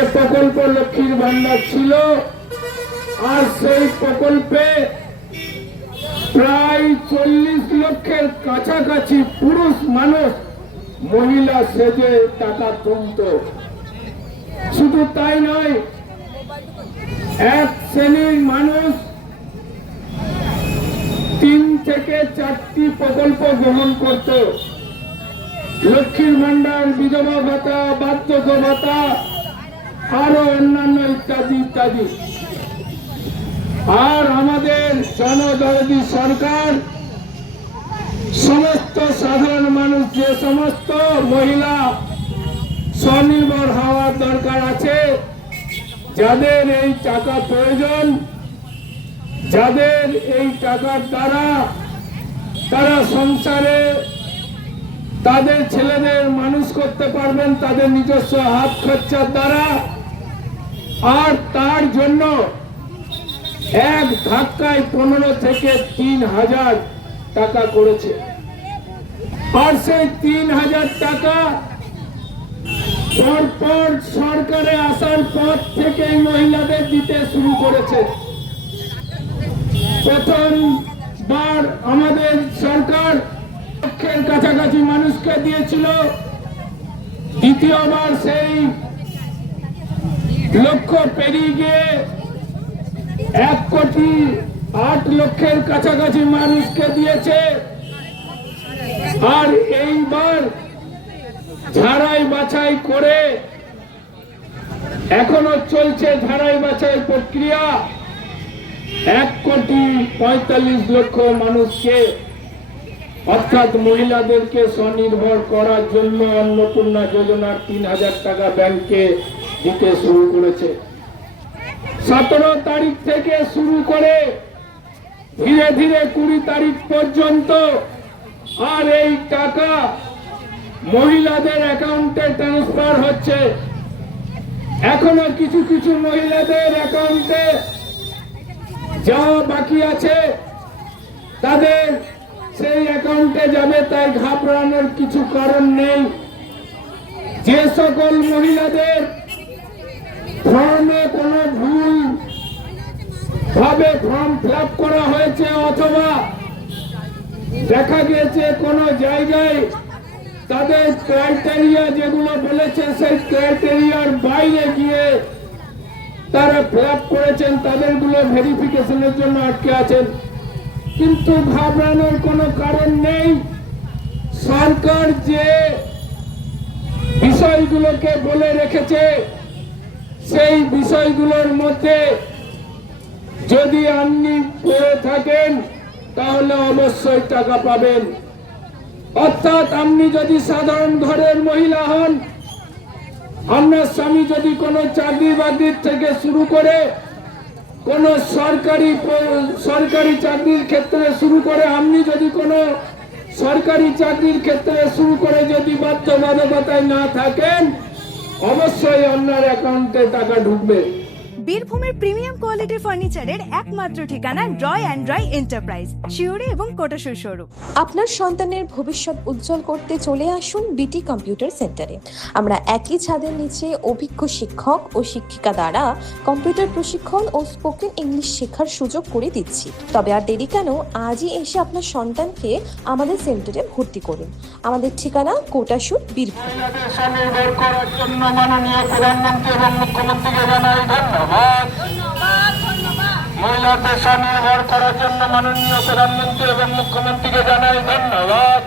যে প্রকল্প লক্ষ্মীর ভান্ডার ছিল, আর সেই প্রকল্পে প্রায় 40 লক্ষের কাছাকাছি পুরুষ মানুষ মহিলা সেজে টাকা তুলত। শুধু তাই নয়, এক শ্রেণীর মানুষ 3 থেকে 4টি প্রকল্প গ্রহণ করত। লক্ষ্মীর ভান্ডার, বিধবা ভাতা, বার্ধক্য ভাতা, আরো অন্যান্য ইত্যাদি ইত্যাদি। আর আমাদের জনদরদি সরকার সমস্ত সাধারণ মানুষ, যে সমস্ত মহিলা স্বনির্ভর হওয়ার দরকার আছে, যাদের এই টাকা প্রয়োজন, যাদের এই টাকার দ্বারা তারা সংসারে তাদের ছেলেদের মানুষ করতে পারবেন তাদের নিজস্ব হাত খরচার দ্বারা, আর তার জন্য এক ধাক্কায় 15 থেকে 3000 টাকা করেছে। আর সেই 3000 টাকা পরপর সরকারে আসার পর থেকে মহিলাদের দিতে শুরু করেছে। প্রথমবার আমাদের সরকার লক্ষের কাছাকাছি মানুষকে দিয়েছিল, দ্বিতীয়বার সেই লক্ষ পেরিয়ে গিয়ে 1,08,00,000 কাছাকাছি মানুষকে দিয়েছে। আর এইবার ঝাড়াই বাছাই করে, এখনো চলছে ঝাড়াই বাছাই প্রক্রিয়া, 1,45,00,000 মানুষকে, অর্থাৎ মহিলাদেরকে স্বনির্ভর করার জন্য অন্নপূর্ণা যোজনার 3000 টাকা ব্যাংকে দিতে শুরু করেছে। 17 তারিখ থেকে শুরু করে ধীরে ধীরে 20 তারিখ পর্যন্ত আর এই টাকা মহিলাদের অ্যাকাউন্টে ট্রান্সফার হচ্ছে। এখনো কিছু কিছু মহিলাদের অ্যাকাউন্টে যাওয়া বাকি আছে, তাদের সেই অ্যাকাউন্টে যাবে, তাই ঘাবড়ানোর কিছু কারণ নেই। যে সকল মহিলাদের ফর্মে কোনো ভুল ভাবে ফর্ম ফিল আপ করা হয়েছে, অথবা দেখা গিয়েছে কোনো জায়গায় তাদের ক্রাইটেরিয়া যেগুলো বলেছে সেই ক্রাইটেরিয়ার বাইরে গিয়ে তারা ফিল আপ করেছেন, তাদেরগুলো ভেরিফিকেশনের জন্য আটকে আছেন। কিন্তু ঘাবড়ানোর কোনো কারণ নেই। সরকার যে বিষয়গুলোকে বলে রেখেছে, সেই বিষয়গুলোর মধ্যে যদি আপনি পড়ে থাকেন তাহলে অবশ্যই টাকা পাবেন। অর্থাৎ আপনি যদি সাধারণ ঘরের মহিলা হন, আপনার স্বামী যদি কোনো চাকরি বাকরির থেকে শুরু করে কোনো সরকারি চাকরির ক্ষেত্রে শুরু করে, আপনি যদি কোনো সরকারি চাকরির ক্ষেত্রে শুরু করে যদি বাধ্যবাধকতায় না থাকেন, অবশ্যই আপনার অ্যাকাউন্টে টাকা ঢুকবে। বীরভূমের প্রিমিয়াম কোয়ালিটির ফার্নিচারের একমাত্র ঠিকানা রয় অ্যান্ড রয় এন্টারপ্রাইজ, শিউরি এবং কোটাসুর শোরুম। আপনার সন্তানের ভবিষ্যৎ উজ্জ্বল করতে চলে আসুন বিটি কম্পিউটার সেন্টারে। আমরা একই ছাদের নিচে অভিজ্ঞ শিক্ষক ও শিক্ষিকা দ্বারা কম্পিউটার প্রশিক্ষণ ও স্পোকেন ইংলিশ শেখার সুযোগ করে দিচ্ছি। তবে আর দেরি কেন, আজই এসে আপনার সন্তানকে আমাদের সেন্টারে ভর্তি করুন। আমাদের ঠিকানা কোটাসুর, বীরভূম। মাননীয় প্রধানমন্ত্রী এবং মুখ্যমন্ত্রীকে জানাই ধন্যবাদ। মহিলাদের স্বনির্ভর করার জন্য মাননীয় প্রধানমন্ত্রী এবং মুখ্যমন্ত্রীকে জানাই ধন্যবাদ।